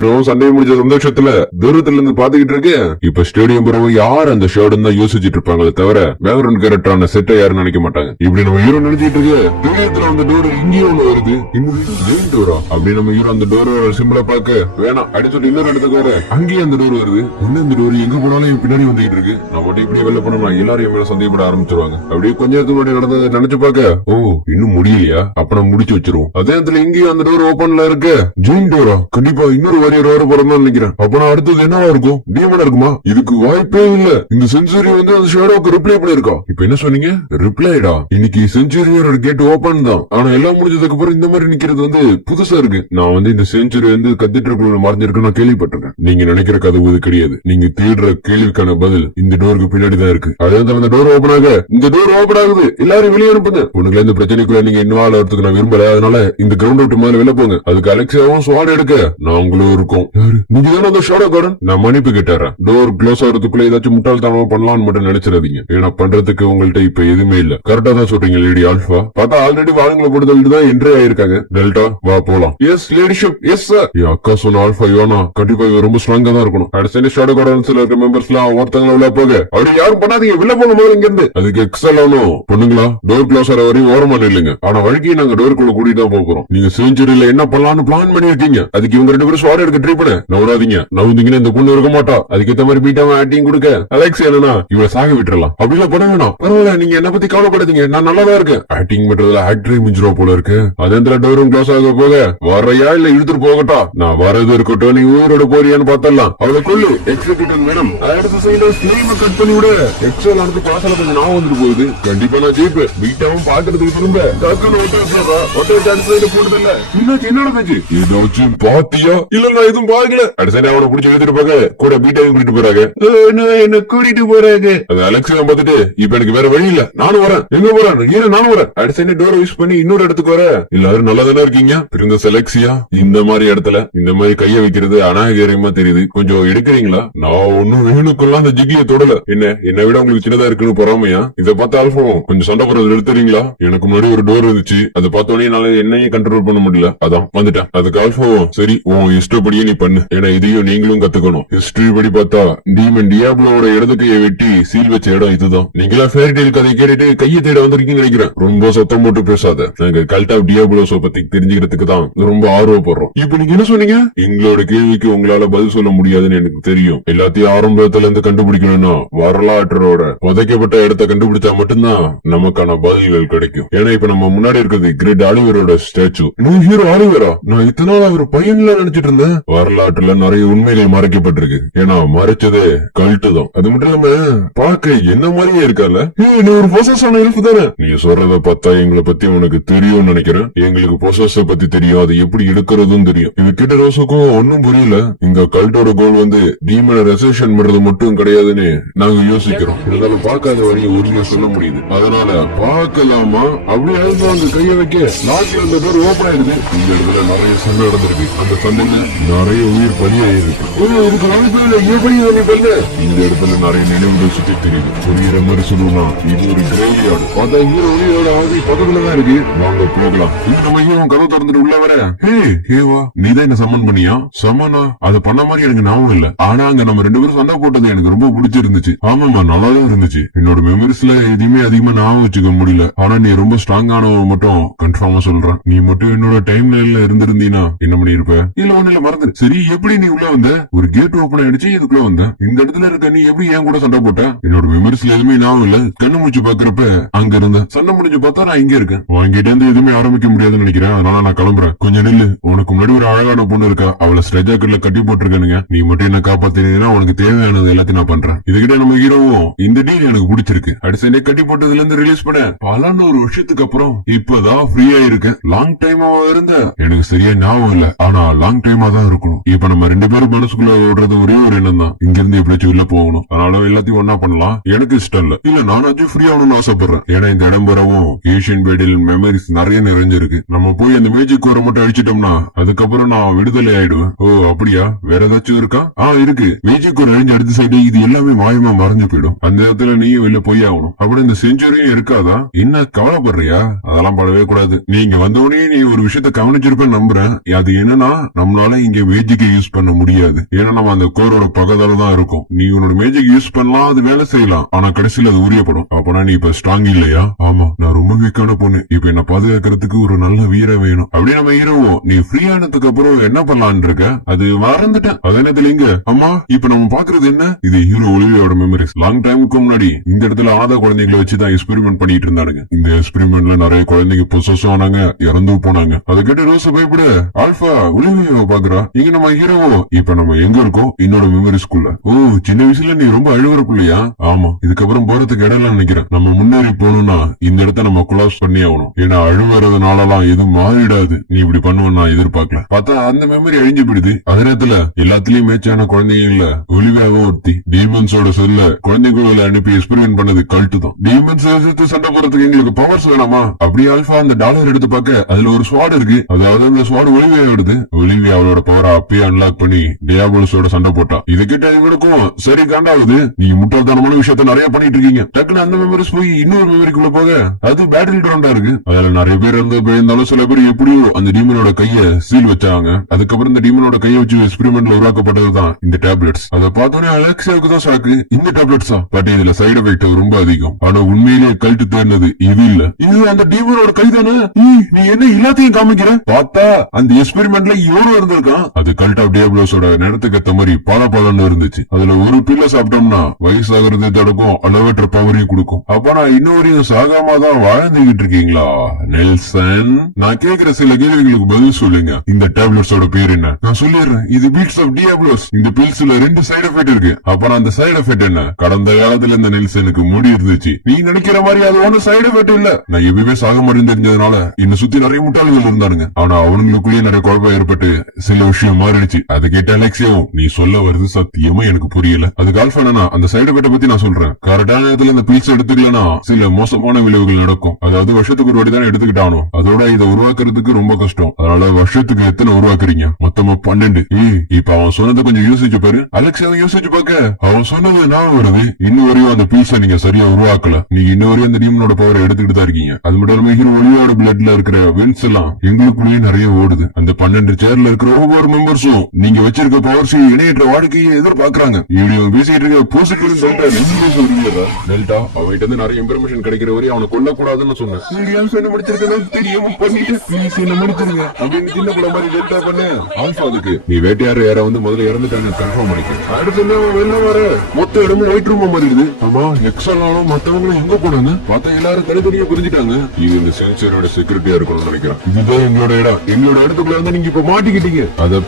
சண்டை முடிஞ்ச சந்தோஷத்துல தூரத்துல இருந்து பாத்துக்கிட்டு இருக்கு. இப்ப ஸ்டேடியம் போறவங்க யார் அந்த ஷேர்டு தான் யோசிச்சுட்டு இருப்பாங்களே தவிர பேக்ரவுண்ட் கேரக்டரான செட்டை யாரும் நினைக்க மாட்டாங்க. இப்படி நம்ம ஹீரோ நினைச்சிட்டு இருக்கு. ஹிருதயத்துல அந்த டோர் இங்கேயும் ஒண்ணு வருது. இன்னொரு டோரா அப்படி நம்ம ஹீரோ அந்த டோர் சிம்பிளா பாக்க வேணாம் அப்படின்னு சொல்லி இன்னொரு இடத்துக்கு வர அங்கேயும் அந்த டோர் வருது. இன்னும் இந்த டோர் எங்க போனாலும் பின்னாடி வந்துகிட்டு இருக்கு. நான் மட்டும் இப்படி வெளில போனோம்னா எல்லாரும் மேல சந்தேகப்பட ஆரம்பிச்சிருவாங்க. அப்படியே கொஞ்ச நேரத்துக்கு முன்னாடி நடந்ததை நினைச்சு பாக்க ஓ இன்னும் முடியலையா அப்ப நம்ம முடிச்சு வச்சிருவோம். அதே இடத்துல இங்கேயும் அந்த டோர் ஓபன்ல இருக்கு. ஜெயின் டோரா கண்டிப்பா இன்னொரு வாரியர் வர போறோம்னு நினைக்கிறேன். அப்ப நான் அடுத்தது என்னவா இருக்கும்? டீமனா இருக்குமா? இதுக்கு வாய்ப்பே இல்ல. இந்த செஞ்சுரி வந்து அந்த ஷேடோக்கு ரிப்ளை பண்ணிருக்கா. இப்ப என்ன சொன்னீங்க? ரிப்ளைடா? இன்னைக்கு செஞ்சுரியோட கேட் ஓபன் தான். ஆனா எல்லாம் முடிஞ்சதுக்கு அப்புறம் இந்த மாதிரி நிக்கிறது வந்து புதுசா இருக்கு. நான் வந்து இந்த செஞ்சுரி வந்து கத்திட்டு மறைஞ்சிருக்கு நான் கேள்விப்பட்டிருக்கேன். நீங்க நினைக்கிற கதவு இது கிடையாது. நீங்க தேடுற கேள்விக்கான பதில் இந்த டோருக்கு பின்னாடி தான் இருக்கு. அதே அந்த டோர் ஓபன் ஆக இந்த டோர் ஓபன் ஆகுது. எல்லாரும் வெளியே அனுப்புங்க. உனக்குல இந்த பிரச்சனைக்குள்ள நீங்க இன்வால்வ் ஆகிறதுக்கு நான் விரும்பல. அதனால இந்த கிரவுண்ட் விட்டு மேல வெளில போங்க. அதுக்கு அலெக்சாவும் ஸ்வாட் எடுக்க நாங்களும் இருக்கோம். நீங்க தானே அந்த ஷேடோ கார்டன்? நான் மன்னிப்பு கேட்டாரன். டோர் க்ளோஸ் ஆகிறதுக்குள்ள ஏதாச்சும் முட்டாள்தனமா பண்ணலாம்னு மட்டும் நினைச்சிடாதீங்க. ஏன்னா பண்றதுக்கு உங்கள்ட்ட இப்ப எதுவுமே இல்ல. கரெக்டா தான் சொல்றீங்க லேடி ஆல்பா. பார்த்தா ஆல்ரெடி வாழங்களை போட்டு தான் என்ட்ரி ஆயிருக்காங்க. டெல்டா வா போலாம். Yes ladyship yes sir. என் அக்கா சொன்ன ஆல்பா யோனா கண்டிப்பா ரொம்ப ஸ்ட்ராங்கா தான் இருக்கணும். அடுத்த ஷேடோ கார்டன்ஸ்ல இருக்க மெம்பர்ஸ் எல்லாம் ஒருத்தங்கள உள்ள போக அப்படி யாரும் பண்ணாதீங்க. வெளில போங்க முதல்ல இங்க இருந்து. அதுக்கு எக்ஸல் ஆனும் பொண்ணுங்களா டோர் க்ளோஸ் ஆகிற வரையும் ஓரமா இல்லைங்க. ஆனா வழிக்கு நாங்க டோருக்குள்ள கூட்டிட்டு தான் போறோம். நீங்க செஞ்சுரியில என்ன பண்ணலாம்னு பிளான் பண்ணி இருக்கீங்க. அதுக்கு இவங்க ரெண்டு பேரும் ஸ்வாட் எடுக்க ட்ரை பண்ண நவராதீங்க. நவுந்தீங்கன்னா இந்த பொண்ணு இருக்க மாட்டா. அதுக்கு ஏத்த மாதிரி பீட்டாம ஆக்டிங் கொடுக்க அலெக்ஸ் என்னன்னா இவளை சாக விட்டுறலாம். அப்படிலாம் பண்ண வேணாம். பரவாயில்ல நீங்க என்ன பத்தி கவலைப்படாதீங்க. நான் நல்லா தான் இருக்கேன். ஆக்டிங் பண்றதுல ஆக்டரே மிஞ்சிரோ போல இருக்கு. அதே டோரும் க்ளோஸ் ஆக போக வரையா இல்ல இழுத்துட்டு போகட்டா? நான் வரது இருக்கட்டும். நீ உயிரோட போறியான்னு பார்த்தலாம். அவளை கொள்ளு எக்ஸிக்யூட்டிவ் வேணும். அடுத்த சைடு ஸ்லீம கட் பண்ணி விட எக்ஸல் அடுத்து பாசல கொஞ்சம் நான் வந்துட்டு போகுது. கண்டிப்பா நான் ஜெயிப்பேன். பீட்டாவும் பாக்குறதுக்கு திரும்ப டக்குன்னு போடுதில்ல. என்ன நடந்துச்சு? ஏதாச்சும் பாத்தியா? இல்ல நான் எதுவும் பாக்கல. அடுத்த அவனை பிடிச்சி எழுதிட்டு போக கூட பீட்டாவையும் கூட்டிட்டு போறாங்க. என்ன கூட்டிட்டு போறாங்க. அது அலெக்ஸையும் பார்த்துட்டு இப்ப எனக்கு வேற வழி இல்ல. நானும் வரேன். எங்க போறேன்? நானும் வரேன். அடுத்த டோர் யூஸ் பண்ணி இன்னொரு இடத்துக்கு வர. எல்லாரும் நல்லா தானே இருக்கீங்க. பிறந்த செலக்சியா இந்த மாதிரி இடத்துல இந்த மாதிரி கைய வைக்கிறது அநாகரியமா தெரியுது. கொஞ்சம் எடுக்கிறீங்களா? நான் ஒன்னும் வேணுக்குள்ள அந்த ஜிகிய தொடல. என்ன விட உங்களுக்கு சின்னதா இருக்குன்னு பொறாமையா? இதை பார்த்து ஆல்போம் கொஞ்சம் சண்டை போறது எடுத்துறீங்களா? எனக்கு முன்னாடி ஒரு டோர் இருந்துச்சு. அதை பார்த்தோன்னே என்னால என்னையும் கண்ட்ரோல் பண்ண முடியல. அதான் வந்துட்டேன். அதுக்கு ஆல்போம் சரி உன் இஷ்டப்படியே நீ பண்ணு. ஏன்னா இதையும் நீங்களும் கத்துக்கணும். ஹிஸ்டரி படி பார்த்தா டீமன் டியாப்ளோட இடது கையை வெட்டி சீல் வச்ச இடம் இதுதான். நீங்களா ஃபேரி டெய்ல் கதை கேட்டுட்டு கையை தேட வந்திருக்கீங்கன்னு நினைக்கிறேன். ரொம்ப சத்தம் போட்டு பேசாத. நாங்க கல்ட் ஆஃப் டியாப்ளோஸோ பத்தி தெரிஞ்சுக்கிறதுக்கு தான் ரொம்ப ஆர்வப்படுறோம். இப்ப நீங்க என்ன சொன்னீங்க? எங்களோட கேள்விக்கு உங்களால பதில் சொல்ல முடியாதுன்னு எனக்கு தெரியும். எல்லாத்தையும் ஆரம்பத்துல இருந்து கண்டுபிடிக்கணும்னா வரலாற்றோட புதைக்கப்பட்ட இடத்தை கண்டுபிடிச்சா மட்டும்தான் நமக்கான பதில்கள் கிடைக்கும். ஏன்னா இப்ப நம்ம முன்னாடி இருக்கிறது கிரேட் ஆலிவரோட ஸ்டாச்சு. Hero aloe vera? நான் இத்தனை நாள் அவர் பையன்ல நினைச்சிட்டு இருந்தேன். வரலாற்றுல நிறைய உண்மைகளை மறைக்கப்பட்டிருக்கு. ஏன்னா மறைச்சதே கல்ட்டு தான். அது மட்டும் இல்லாம பாக்க என்ன மாதிரியே இருக்கால. நீ ஒரு பொசஸான எல்ஃப் தானே? நீ சொல்றத பார்த்தா எங்களை பத்தி உனக்கு தெரியும்னு நினைக்கிறேன். எங்களுக்கு பொசஸ பத்தி தெரியும். அது எப்படி எடுக்கிறதும் தெரியும். எங்க கிட்ட ரோசுக்கும் ஒன்னும் புரியல. இங்க கல்ட்டோட கோல் வந்து டீமனை ரெசெஷன் பண்றது மட்டும் கிடையாதுன்னு நாங்க யோசிக்கிறோம். இருந்தாலும் பார்க்காத வரையும் உறுதியா சொல்ல முடியுது. அதனால பார்க்கலாமா? அப்படியே அங்க கைய வைக்க லாஸ்ட்ல அந்த டோர் ஓபன் ஆயிடுது. இந்த இடத்துல நிறைய சண்டை நடந்திருக்கு. அந்த சண்டைல நிறைய உயிர் பலியாயிருக்கு. இதுக்கு வாய்ப்பு இல்ல. எப்படி பண்ண இந்த இடத்துல நிறைய நினைவுகள் சுத்தி தெரியுது. புரியுற மாதிரி சொல்லணும்னா இது ஒரு கிரேவியார்டு. பார்த்தா ஹீரோ ஒளியோட ஆதி பக்கத்துலதான் இருக்கு. வாங்க போகலாம். நம்ம ஹீரோ கதை திறந்துட்டு உள்ள வர ஹேவா நீதான் என்ன சம்மன் பண்ணியா? சம்மனா அதை பண்ண மாதிரி எனக்கு ஞாபகம் இல்ல. ஆனா அங்க நம்ம ரெண்டு பேரும் சண்டை போட்டது எனக்கு ரொம்ப பிடிச்சிருந்துச்சு. ஆமாமா நல்லாதான் இருந்துச்சு. என்னோட மெமரிஸ்ல எதுவுமே அதிகமா ஞாபகம் வச்சுக்க முடியல. ஆனா நீ ரொம்ப ஸ்ட்ராங்கானவ மட்டும் கன்ஃபார்மா சொல்றேன். நீ மட்டும் என்னோட டைம் லைன்ல இருந்திருந்தீனா என்ன பண்ணிருப்ப? இல்ல ஒண்ணு மறந்துரு. சரி எப்படி நீ உள்ள வந்த? ஒரு கேட் ஓபன் ஆயிடுச்சு. இதுக்குள்ள வந்த. இந்த இடத்துல இருக்க நீ எப்படி ஏன் கூட சண்டை போட்ட? என்னோட மெமரிஸ்ல எதுவுமே ஞாபகம் இல்ல. கண்ணு முடிச்சு பாக்குறப்ப அங்க இருந்த சண்டை முடிஞ்சு பார்த்தா நான் இங்க இருக்கேன். வாங்கிட்ட இருந்து எதுவுமே ஆரம்பிக்க முடியாதுன்னு நினைக்கிறேன். அதனால நான் கிளம்புறேன். கொஞ்சம் நில்லு. உனக்கு முன்னாடி ஒரு அழகான பொண்ணு இருக்கா. அவளை ஸ்ட்ரெஜாக்கர்ல கட்டி போட்டிருக்கானுங்க. நீ மட்டும் என்ன காப்பாத்தினா உனக்கு தேவையானது எல்லாத்தையும் நான் பண்றேன். இதுகிட்ட நம்ம ஹீரோவும் இந்த டீல் எனக்கு பிடிச்சிருக்கு. அடிசனே கட்டி போட்டதுல இருந்து ரிலீஸ் பண்ண பல ஒரு வருஷத்துக்கு அப்புறம் இப்பதான் ஃப்ரீயா இருக்கேன். லாங் டைமா இருந்த எனக்கு சரியா ஞாபகம் இல்ல. ஆனா லாங் டைமா தான் இருக்கணும். இப்ப நம்ம ரெண்டு பேரும் மனசுக்குள்ள ஓடுறது ஒரே ஒரு எண்ணம் தான். இங்க இருந்து எப்படியாச்சும் உள்ள போகணும். அதனால எல்லாத்தையும் ஒன்னா பண்ணலாம். எனக்கு இஷ்டம் இல்ல. இல்ல நானாச்சும் ஃப்ரீ ஆகணும்னு ஆசைப்படுறேன். ஏன்னா இந்த இடம் பெறவும் ஏசியன் பேடில் மெமரிஸ் நிறைய நிறைஞ்சிருக்கு. நம்ம போய் அந்த மேஜிக் கோரை மட்டும் அடிச்சிட்டோம்னா அதுக்கப்புறம் நான் விடுதலை ஆயிடுவேன். ஓ அப்படியா? வேற ஏதாச்சும் இருக்கா? இருக்கு. மேஜிக் கோரை அழிஞ்ச அடுத்த சைடு இது எல்லாமே மாயமா மறைஞ்சு போயிடும். அந்த இடத்துல நீயும் வெளில போய் ஆகணும். அப்படி இந்த செஞ்சுரியும் இருக்காதா? என்ன கவலைப்படுறியா? அதெல்லாம் படவே கூடாது. நீங்க வந்தவனே நீ ஒரு விஷயத்த கவனிச்சிருப்பேன்னு நம்புறேன். அது என்னன்னா நம்மளால இங்க மேஜிக்கை யூஸ் பண்ண முடியாது. ஏன்னா நம்ம அந்த கோரோட பக்கத்தால தான் இருக்கும். நீ உன்னோட மேஜிக் யூஸ் பண்ணலாம், அது வேலை செய்யலாம், ஆனா கடைசியில் அது உரியப்படும். அப்பனா நீ இப்ப ஸ்ட்ராங் இல்லையா? ஆமா, நான் ரொம்ப வீக்கான பொண்ணு. இப்ப என்ன பாதுகாக்கிறதுக்கு ஒரு நல்ல வீரம் வேணும். அப்படியே நம்ம ஹீரோவோ நீ ஃப்ரீ ஆனதுக்கு அப்புறம் என்ன பண்ணலான் இருக்க? அது மறந்துட்டேன். அது என்னது இங்க? அம்மா, இப்ப நம்ம பாக்குறது என்ன? இது ஹீரோ ஒலிவியாவோட மெமரிஸ். லாங் டைமுக்கு முன்னாடி இந்த இடத்துல ஆதா குழந்தைகளை வச்சுதான் எக்ஸ்பெரிமெண்ட் பண்ணிட்டு இருந்தானுங்க. இந்த எக்ஸ்பெரிமெண்ட்ல நிறைய குழந்தைங்க பொசஸ் ஆனாங்க, இறந்து போனாங்க. அதை கேட்டு ரோஸ் பயப்பட ஆல்பா ஒலிவியாவை பாக்குறா. இங்க நம்ம ஹீரோவோ இப்ப நம்ம எங்க இருக்கோம்? என்னோட மெமரிஸ்குள்ள. ஓ, சின்ன வயசுல நீ ரொம்ப அழுவறக்குள்ளையா? ஆமா, இதுக்கப்புறம் போறதுக்கு இடம் நினைக்கிறேன். நம்ம முன்னேறி போகணும்னா இந்த இடத்த நம்ம கொலாப்ஸ் பண்ணி ஆகணும். ஏன்னா அழுவுறதுனாலலாம் எதுவும் மாறிடாது. நீ இப்படி பண்ணுவேன்னு நான் எதிர்பார்க்கல. பார்த்தா அந்த மெமரி அழிஞ்சு போயிடுது. அதே நேரத்துல எல்லாத்துலயும் மேட்சான குழந்தைங்கள ஒலிவியாவும் ஒருத்தி. டீமன்ஸோட சொல்ல குழந்தைகளை அனுப்பி எக்ஸ்பெரிமெண்ட் பண்ணது கல்ட்டு தான். டீமன்ஸ் சண்டை போறதுக்கு எங்களுக்கு பவர்ஸ் வேணாமா? அப்படி ஆல்பா அந்த டாலர் எடுத்து பார்க்க அதுல ஒரு ஸ்வாட் இருக்கு. அதாவது அந்த ஸ்வாட் ஒலிவியா எடுது. ஒலிவியா அவளோட பவரை அப்பயே அன்லாக் பண்ணி டியாபோலஸோட சண்டை போட்டா. இதை கிட்ட இவனுக்கும் சரி காண்டாகுது. நீங்க முட்டாள்தனமான விஷயத்த நிறைய பண்ணிட்டு இருக்கீங்க. டக்குன்னு அந்த மெமரிஸ் போய் இன்னொரு மெமரிக்குள்ள போக அது பேட்டில் கிரவுண்டா இருக்கு. அதுல நிறைய பேர் இருந்து போயிருந்தாலும் சில பேர் எப்படியோ அந்த டீமனோட கைய சீல் வச்சாங்க. அதுக்கப்புறம் இந்த டீமனோட கையை வச்சு எக்ஸ்பெரிமெண்ட்ல உருவாக்கப்பட்டதுதான் இந்த டேப்லெட்ஸ். அதை பார்த்தோன்னே அலெக்ஸாவுக்கு தான் ஷாக்கு. இந்த டேப்லெட்ஸா? பட் இதுல சைடு எஃபெக்ட் ரொம்ப அதிகம். ஆனா உண்மையிலேயே கல்ட்டு தேர்ந்தது இது இல்ல. இது அந்த டீமனோட கை தானே? நீ என்ன எல்லாத்தையும் காமிக்கிற? பார்த்தா அந்த எக்ஸ்பெரிமெண்ட்ல இவரும் இருந்திருக்கான். அது கல்ட் ஆஃப் டேப்லெட்ஸோட நேரத்துக்கு ஏத்த மாதிரி பாலப்பாலன்னு இருந்துச்சு. அதுல ஒரு பில்ல சாப்பிட்டோம்னா வயசாகிறது தடுக்கும், அளவற்ற பவரையும் கொடுக்கும். அப்ப நான் இன்னொரு சாகாம தான் வாழ்ந்துகிட்டு இருக்கீங்களா நெல்சன்? நான் கேக்குற சில கேள்விகளுக்கு பதில் சொல்லுங்க. இந்த டேப்லெட்ஸோட பேர் என்ன? நான் சொல்லிடுறேன். இது பீட்ஸ் ஆஃப் டியாப்லோஸ். இந்த பில்ஸ்ல 2 சைடு எஃபெக்ட் இருக்கு. அப்ப அந்த சைடு எஃபெக்ட் என்ன? கடந்த காலத்துல இந்த நெல்சனுக்கு முடி இருந்துச்சு. நீ நினைக்கிற மாதிரி அது ஒன்னும் சைடு எஃபெக்ட் இல்ல. நான் எப்பவுமே சாக மாட்டேன்னு தெரிஞ்சதுனால என்ன சுத்தி நிறைய முட்டாள்கள் இருந்தானுங்க. ஆனா அவனுங்களுக்குள்ளேயே நிறைய குழப்பம் ஏற்பட்டு சில விஷயம் மாறிடுச்சு. அதை கேட்ட அலெக்ஸியாவும் நீ சொல்ல வருது சத்தியமா எனக்கு புரியல. அதுக்கு ஆல்பா அந்த சைடு எஃபெக்ட் பத்தி நான் சொல்றேன். கரெக்டான நேரத்துல இந்த பில்ஸ் எடுத்துக்கலனா சில மோசமான விளைவுகள் நடக்கும். அதாவது வருஷத்துக்கு ஒரு வாட்டி தான் எடுத்துக்கிட்டானோ. அதோட இதை உருவாக்குறதுக்கு ரொம்ப கஷ்டம். அதனால வருஷத்துக்கு எத்தனை உருவாக்குறீங்க? மொத்தமா 12. இப்ப அவன் சொன்னதை கொஞ்சம் யோசிச்சு பாரு. அலெக்ஸாவும் யோசிச்சு பாக்க அவன் சொன்னது நான் வருது. இன்னும் வரையும் அந்த பீல்ஸ நீங்க சரியா உருவாக்கல. நீங்க இன்னும் வரையும் அந்த டீமனோட பவரை எடுத்துக்கிட்டு தான் இருக்கீங்க. அது மட்டும் இல்லாம ஹீரோ ஒலியோட பிளட்ல இருக்கிற வென்ஸ் எல்லாம் எங்களுக்குள்ளேயே நிறைய ஓடுது. அந்த 12 சேர்ல இருக்கிற ஒவ்வொரு மெம்பர்ஸும் நீங்க வச்சிருக்க பவர்ஸ் இணையற்ற வாழ்க்கையை எதிர்பார்க்கறாங்க. வீடியோ பேசிட்டு இருக்க போசிட்டிவ் டெல்டா அவன்கிட்ட இருந்து நிறைய இன்ஃபர்மேஷன் கிடைக்கிற வரை அவனை கொல்ல கூடாதுன்னு சொன்னேன். வீடியோஸ் என்ன முடிச்சிருக்கேன் தெரியாம பண்ணிட்டு ப்ளீஸ் என்ன முடிச்சிருங்க அப்படின்னு சின்ன கூட மாதிரி டெல்டா பண்ண ஆல்பா. அதுக்கு நீ வேட்டையார யார வந்து முதல்ல இறந்துட்டாங்க கன்ஃபார்ம் பண்ணிக்க. அடுத்து வெளில வர மொத்த இடமும் ஒயிட் ரூம் மாறிடுது. ஆமா, எக்ஸாலும் மத்தவங்களும் எங்க போனாங்க? பார்த்தா எல்லாரும் தனித்தனியா புரிஞ்சுட்டாங்க. இது இந்த சென்சரோட செக்யூரிட்டியா இருக்கணும்னு நினைக்கிறேன். இதுதான் எங்களோட இடம். எங்களோட இடத்துக்குள்ள வந்து நீங்க இப்ப மாட்டிக்கிட்டீங்க. அதை